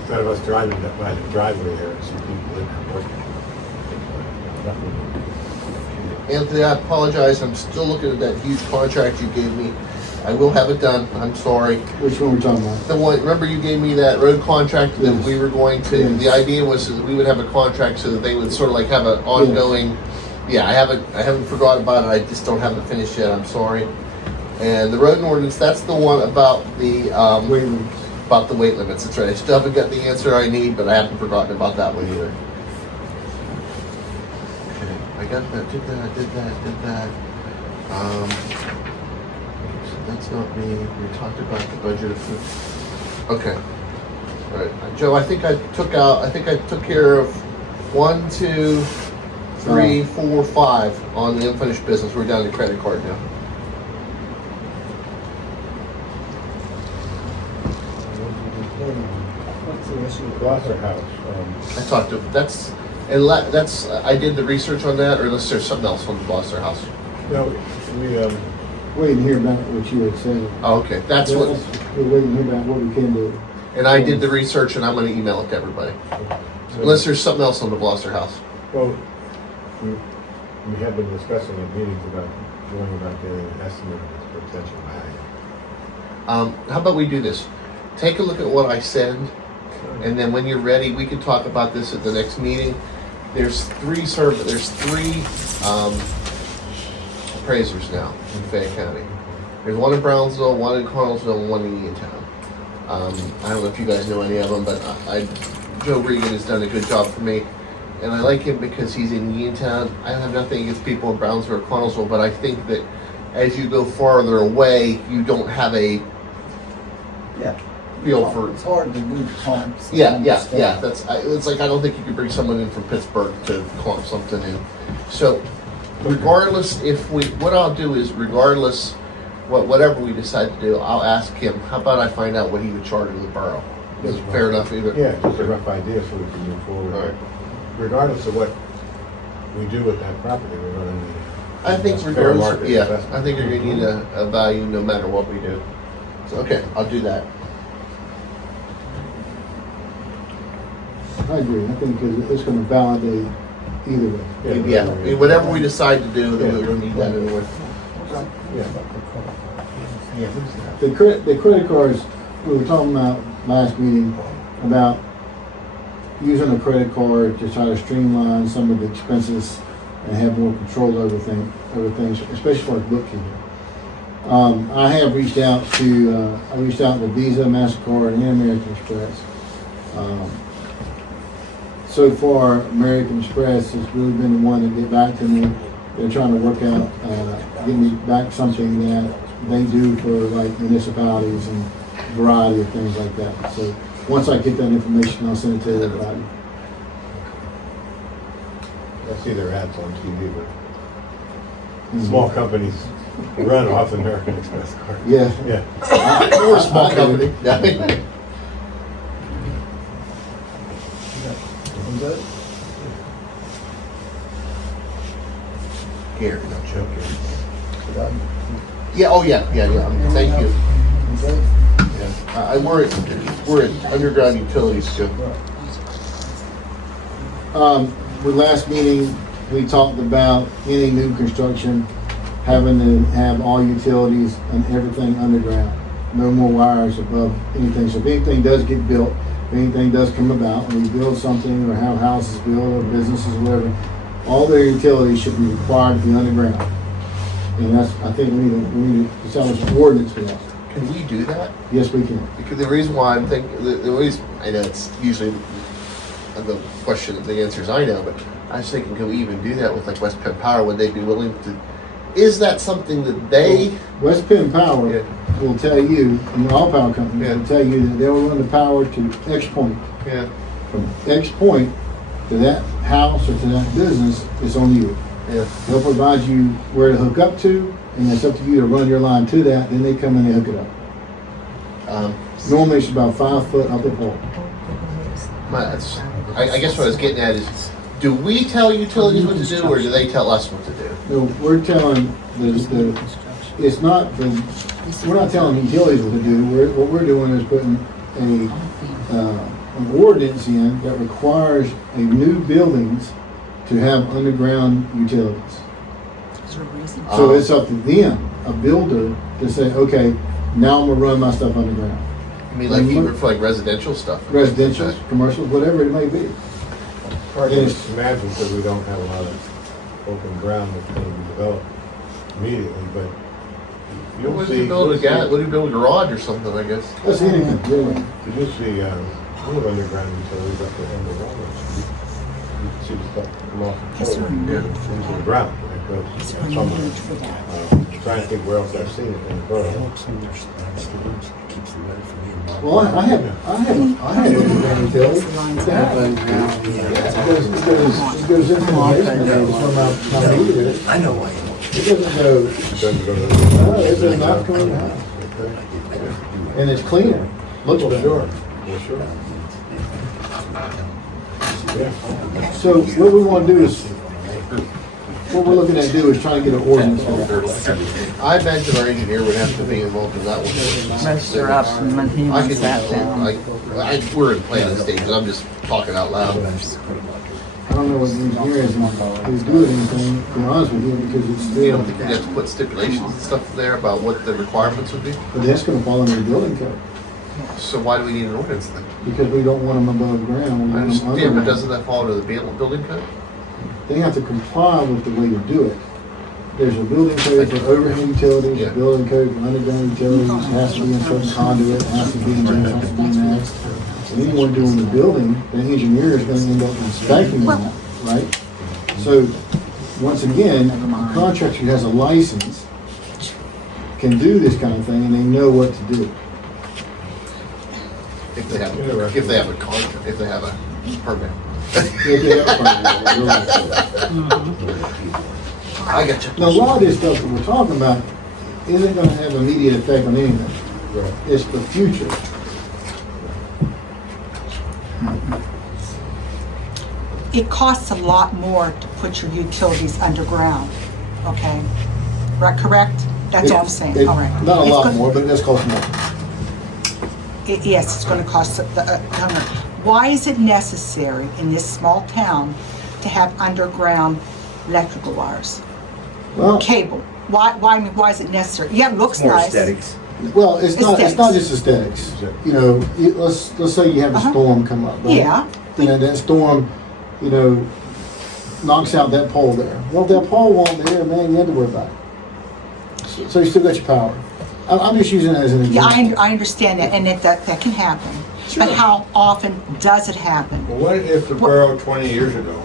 Instead of us driving by the driveway there and see people in there working. Anthony, I apologize. I'm still looking at that huge contract you gave me. I will have it done. I'm sorry. Which one are we talking about? The one, remember you gave me that road contract that we were going to, Yes. the idea was that we would have a contract so that they would sort of like have an ongoing, yeah, I haven't forgotten about it. I just don't have it finished yet. I'm sorry. And the road ordinance, that's the one about the, Wait a minute. about the weight limits. That's right. I still haven't got the answer I need, but I haven't forgotten about that one either. Okay, I got that, did that. So that's not me. We talked about the budget of, okay. All right, Joe, I think I took care of 1, 2, 3, 4, 5 on the unfinished business. We're down to credit card now. What's the issue with Blosser House? I talked to, I did the research on that, or unless there's something else on the Blosser House. No, we, Waiting to hear about what you had said. Oh, okay, that's what, We're waiting to hear about what we can do. and I did the research and I'm gonna email it to everybody. Unless there's something else on the Blosser House. well, we have been discussing at meetings about going about getting an estimate of its potential value. How about we do this? Take a look at what I send, and then when you're ready, we can talk about this at the next meeting. There's three appraisers now in Fayette County. There's one in Brownsville, one in Connellsville, and one in Uniontown. I don't know if you guys know any of them, but Joe Regan has done a good job for me. And I like him because he's in Uniontown. I have nothing against people in Brownsville or Connellsville, but I think that as you go farther away, you don't have a Yeah. feel for. It's hard to do comps. Yeah. It's like I don't think you could bring someone in from Pittsburgh to clump something in. So, regardless, what I'll do is, regardless, whatever we decide to do, I'll ask him. How about I find out what he would charge the borough? Is it fair enough? Either. Yeah, just a rough idea so we can move forward. All right. Regardless of what we do with that property, we're gonna need. I think fair regardless, market yeah, investment. I think you're gonna need a value no matter what we do. So okay, I'll do that. I agree. I think it's going to validate either way. Yeah, I mean, whatever we decide to do, then we'll need that anyway. Yeah. The credit cards we were talking about last meeting about using a credit card to try to streamline some of the expenses and have more control over things, especially for bookkeeping. I have reached out to Visa, MasterCard, and American Express. So far, American Express has really been the one to get back to me. They're trying to work out, getting me back something that they do for like municipalities and a variety of things like that. So once I get that information, I'll send it to everybody. I see their ads on TV, but small companies run off American Express card. Yeah. Yeah. We're a small company. Here, no joking. Yeah, oh yeah. Thank you. Yeah. We're at underground utilities too. The last meeting, we talked about any new construction having to have all utilities and everything underground. No more wires above anything. So if anything does get built, if anything does come about, and we build something or have houses built or businesses or whatever, all their utilities should be required to be underground. And that's, I think we need to establish an ordinance for that. Can we do that? Yes, we can. Because the reason why I'm thinking, the reason, I know it's usually the question, the answers I know, but I was thinking, can we even do that with like West Penn Power? Would they be willing to? Is that something that they? West Penn Power will tell you, and all power companies will tell you that they will run the power to X point. Yeah. From X point to that house or to that business, it's on you. Yeah. They'll provide you where to hook up to, and it's up to you to run your line to that. Then they come and they hook it up. Normally it's about 5 foot up the pole. I guess what I was getting at is, do we tell utilities what to do, or do they tell us what to do? No, we're telling it's not we're not telling utilities what to do. What we're doing is putting an ordinance in that requires a new buildings to have underground utilities. So it's up to them, a builder, to say, okay, now I'm gonna run my stuff underground. I mean, like even for like residential stuff. Residential, commercial, whatever it may be. Hard to imagine because we don't have a lot of open ground that's going to be developed immediately, but you'll What do see. you build a garage or something? I guess. That's anything, really. You just see little underground utilities up there underwater. You can see the stuff come off the pole into the ground. I'm trying to think where else I've seen it in the borough. Well, I have underground utilities. It goes into the basement from my meter. I know why. It doesn't go. It does not come out. And it's cleaner. Looks better. Sure. Yeah. So what we want to do is, what we're looking at do is try to get an ordinance on it. I imagine our engineer would have to be involved in that one. Mr. Upson, he I wants that down. we're in planning stages. I'm just talking out loud. I don't know what the engineer is doing anything, to be honest with you, because it's, You don't think you have to put stipulations and stuff there about what the requirements would be? but that's gonna fall under the building code, So why do we need an ordinance then? because we don't want them above ground. We I want them understand, but underground. doesn't that fall under the building code? They have to comply with the way to do it. There's a building code for overhead utilities, a building code for underground utilities, it has to be in certain conduit, it has to be in this, has to be in that. Anyone doing the building, the engineer is gonna end up inspecting that, right? So, once again, a contractor who has a license can do this kind of thing and they know what to do. If they have a contract, if they have a permit. If they have a permit. I got you. Now, a lot of this stuff that we're talking about isn't gonna have immediate effect on anything. It's the future. It costs a lot more to put your utilities underground, okay? Right, correct? That's all I'm saying, all right. Not a It's lot gonna- more, but it does cost more. Yes, it's gonna cost, why is it necessary in this small town to have underground electrical wires? Well, Cable, why is it necessary? Yeah, it looks More nice. aesthetics. Well, it's not Aesthetics. just aesthetics. You know, let's say you have a Uh-huh. storm come up. Right? Yeah. Then that storm, you know, knocks out that pole there. Well, if that pole won't there, man, you have to worry about it. So you still got your power. I'm just using it as an Yeah, example. I understand that, and that can happen. Sure. But how often does it happen? Well, what if the borough 20 years ago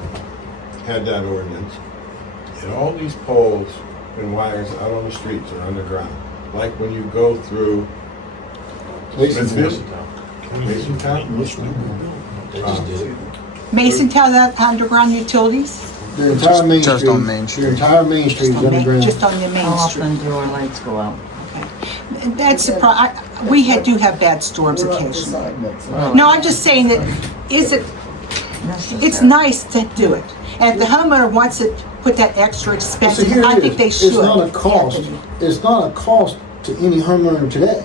had that ordinance, and all these poles and wires out on the streets are underground, like when you go through Smithfield, Masontown? They just did it. Mason tell that underground utilities? The entire Main Just Street. on Main Street. The entire Main Street is underground. Just on the main How street. often do our lights go out? That's we do have bad storms occasionally. No, I'm just saying that, it's nice to do it. And if the homeowner wants to put that extra expense, So here I it think is. they should. It's not a cost. Anthony. It's not a cost to any homeowner today.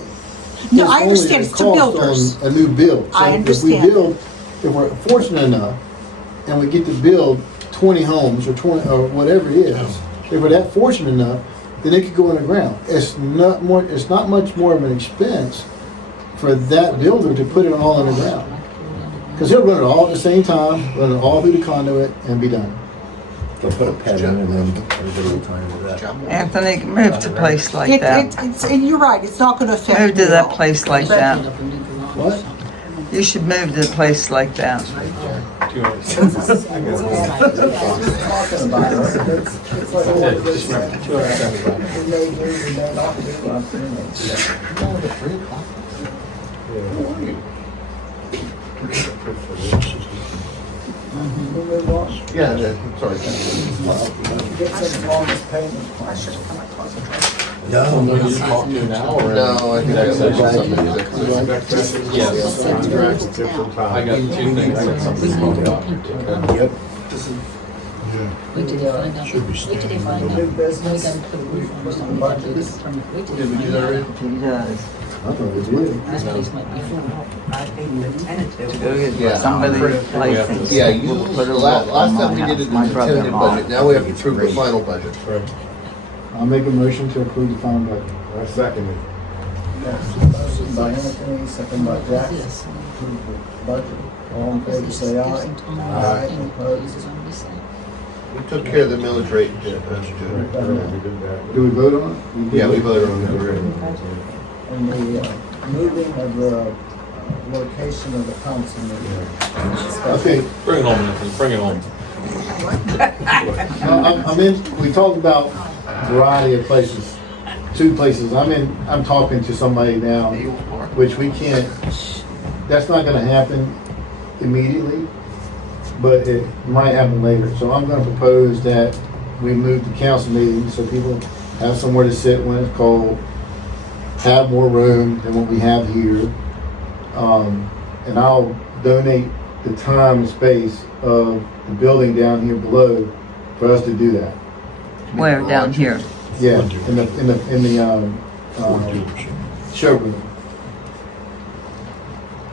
No, It's I only understand, a it's to cost builders. on a new build. I So understand. if we're fortunate enough, and we get to build 20 homes or 20 or whatever it is, if we're that fortunate enough, then it could go underground. It's not much more of an expense for that builder to put it all underground. Because he'll run it all at the same time, run it all through the conduit, and be done. They'll put a pad in and then everybody will turn into that. Anthony, move to a place like that. And you're right, it's not gonna affect. Move to you at that all. place like that. What? You should move to a place like that. Talking about it, it's like all of this, we may move, we may not move, I'm saying it. We move on. Yeah, sorry. Get some longest payment. No, you talk to now or? No, I think that's something. Yes. Contracts, different I time. got two things that something's going on. Yep. Wait till they find out. Wait till they find out. New We business. gotta put a roof on What's the something. budget? Wait till they Did we find do that out. already? He does. I thought it was weird. This place might be full. To go Yeah. get somebody placed. Yeah, you, We'll put it last time we did it my as a tentative brother-in-law. budget, now we have to approve the final budget. Right. I'll make a motion to approve the final budget. I second it. Motion by Anthony, second by Jack. Yes. Approve the budget. All in favor, say aye. Aye. Opposed? We took care of the millage rate, Earlier we did that. Do we vote on it? Yeah, we voted on that already. And the moving of the location of the council meeting. Okay, Bring it home, Anthony, bring it home. we talked about a variety of places, 2 places. I'm talking to somebody now, which we can't, that's not gonna happen immediately, but it might happen later. So I'm gonna propose that we move the council meeting so people have somewhere to sit when it's cold, have more room than what we have here. And I'll donate the time and space of the building down here below for us to do that. Where, down here? Yeah, in the showroom.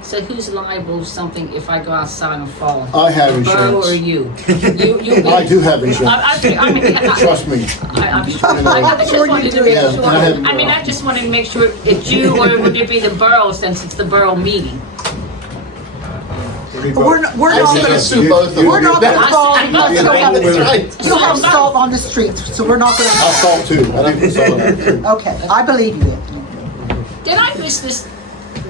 So who's liable if something, if I go outside and fall? I have The borough or insurance. you? I do have insurance. I mean, Trust me. I'm sure. I just wanted to make Yeah, sure. and I have- I mean, I just wanted to make sure it's you or would it be the borough since it's the borough meeting? We're not I gonna, said sue both of them. we're not gonna fall, That's right. you'll have salt on the streets, so we're not I'll gonna, salt too. I do put salt on it too. okay, I believe you. Did I miss this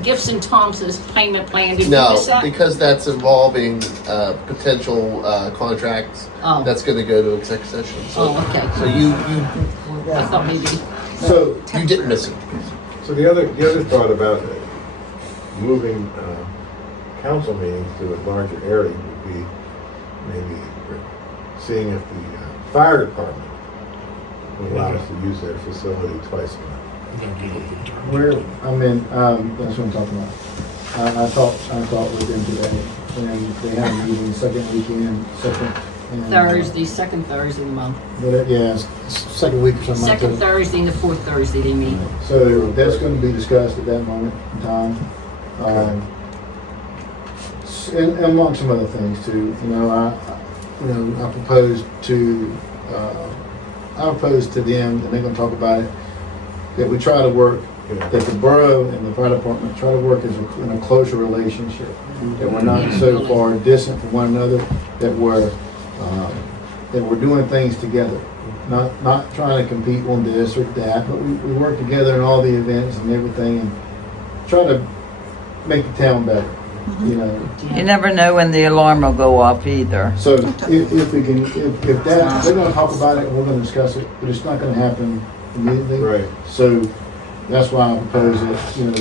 Gifts and Thompson's payment plan? Did you No, miss that? because that's involving potential contracts. Oh. That's going to go to executive session. So, Oh, okay. so you I thought maybe. So, didn't miss it. So the other thought about moving council meetings to a larger area would be maybe seeing if the fire department would allow us to use their facility twice a month. that's what I'm talking about. I talked with them today, and they have a meeting second weekend, Second Thursday of the month. Yeah, second week or something like Second that. Thursday and the fourth Thursday they meet. So that's going to be discussed at that moment in time. And among some other things too. I proposed to them, and they're going to talk about it, that we try to work Yeah. that the borough and the fire department try to work in a closer relationship, that we're not so far distant from one another, that we're doing things together. Not trying to compete on this or that, but we work together in all the events and everything and try to make the town better, you know. You never know when the alarm will go off either. So if we can, if that, they're gonna talk about it, and we're gonna discuss it, but it's not gonna happen immediately. Right. So that's why I propose that, you know,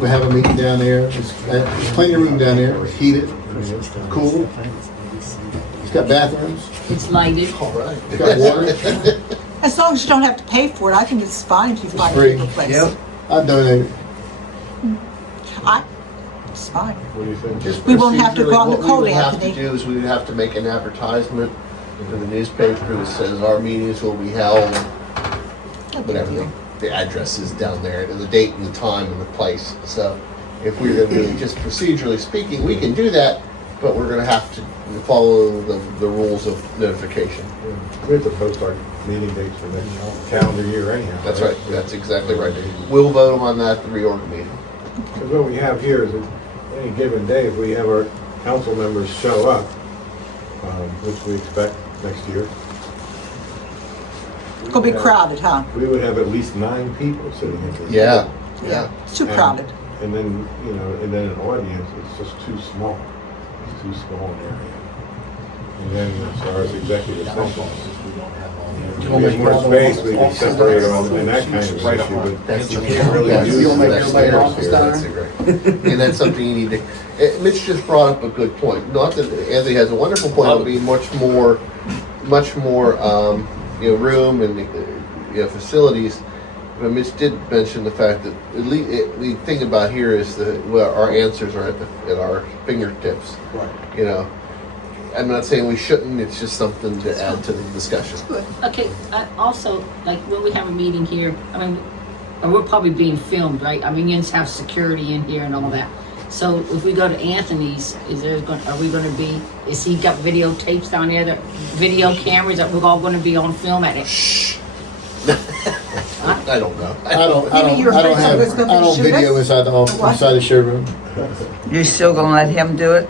we have a meeting down there. There's plenty of room down there. It's heated, cool. It's got bathrooms. It's lighted. It's got water. As long as you don't have to pay for it, I think it's fine if you find a free. paper place. Yep. I donate. It's fine. What do you think? Just We won't have to go on the procedurally, code, what we would have Anthony. to do is we would have to make an advertisement in the newspaper that says our meetings will be held, whatever the address is down there, and the date and the time and the place. So if we're gonna do, just procedurally speaking, we can do that, but we're gonna have to follow the rules of notification. We have to post our meeting dates for next calendar year anyhow. That's right, that's exactly right. We'll vote on that at the reorg meeting. Because what we have here is that any given day, if we have our council members show up, which we expect next year. It's gonna be crowded, huh? We would have at least 9 people sitting at this. Yeah, table. yeah. It's too And- crowded. And then, and then an audience, it's just too small. It's too small an area. And then as far as executive sessions, if we have more space, we can separate them and that kind of Right up issue, on. but That's you the can't really that's- use You'll make that's everybody the office down that's great. And that's something you need to, Mitch just brought up a good point. Not that Anthony has a wonderful point, it'll be much more, room and, facilities. But Mitch did mention the fact that the thing about here is our answers are at our fingertips. Right. I'm not saying we shouldn't, it's just something to add to the discussion. Okay, also, like when we have a meeting here, I mean, we're probably being filmed, right? I mean, you have security in here and all that. So if we go to Anthony's, is he got videotapes down there, video cameras that we're all gonna be on film at it? Shh. I don't know. I don't video inside the office, inside the showroom. You still gonna let him do it?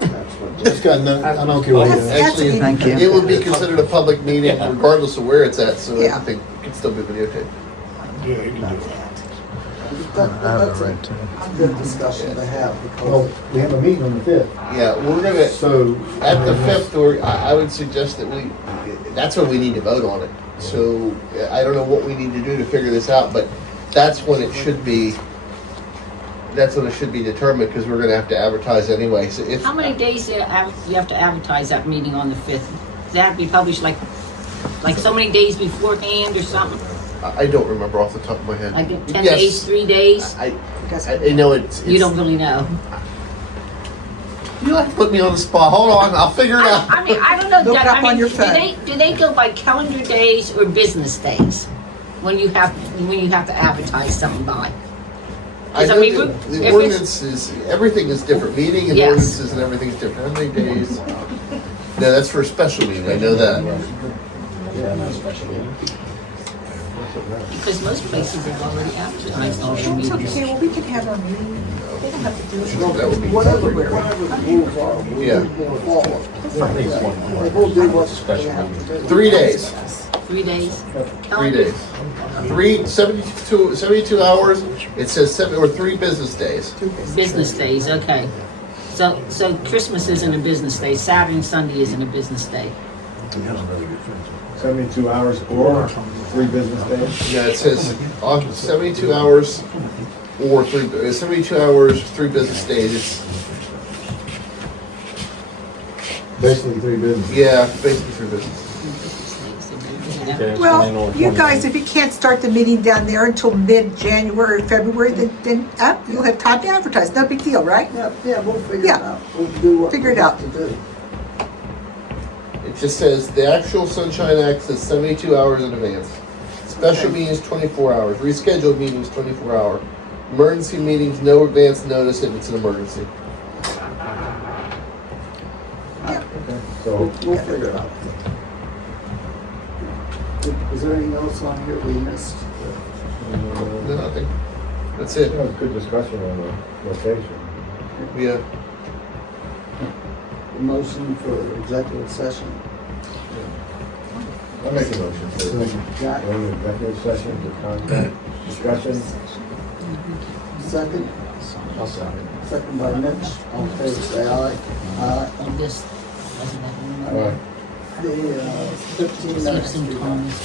It's got no, I don't care what he does. Actually, Thank you. it would be considered a public meeting regardless of where it's at, so Yeah. I think it can still be videotaped. That's a good discussion to have Well, because we have a meeting on the 5th, Yeah, we're gonna, so. at the 5th, or I would suggest that that's when we need to vote on it. So I don't know what we need to do to figure this out, but that's when it should be determined, because we're gonna have to advertise anyway. So if, How many days do you have to advertise that meeting on the 5th? Does that have to be published like so many days beforehand or something? I don't remember off the top of my head. Like 10 Yes. days, 3 days? I know it's. You don't really know. You have to put me on the spot. Hold on, I'll figure it out. I mean, I don't know. Look it I up mean, on your phone. Do they go by calendar days or business days when you have to advertise something by? I 'Cause, know mean, the if it's- ordinances, everything is different. Meeting and Yes. ordinances and everything is different. How many days? No, that's for a special meeting. I know that. Because most places have already advertised all their It's meetings. okay, well, we can have our meeting. They don't have to do it. That would be. whatever the rules are, Yeah. we'll follow. We'll do what they have to do. 3 days. 3 days. 3 days. 72 hours. It says 3 business days. Business days, okay. So Christmas isn't a business day. Saturday and Sunday isn't a business day. 72 hours or 3 business days. Yeah, it says 72 hours or 72 hours, 3 business days. It's, Basically 3 business. yeah, basically 3 business. Well, you guys, if you can't start the meeting down there until mid-January, February, then you'll have time to advertise. No big deal, right? Yeah, we'll figure it Yeah. out. We'll do what Figure we it out. have to do. It just says the actual Sunshine Act says 72 hours in advance. Special meetings 24 hours. Rescheduled meetings 24 hour. Emergency meetings no advance notice if it's an emergency. So We'll figure it out. Is there anything else on here we missed? No, I think that's it. That was good discussion on the location. Yeah. Motion for executive session. I'll make a motion for Jack, go into executive session to contact discussion. second. I'll second. Second by Mitch. All in favor, say aye. Aye. And this, Alright. The 15 minutes. Gibson Thomas.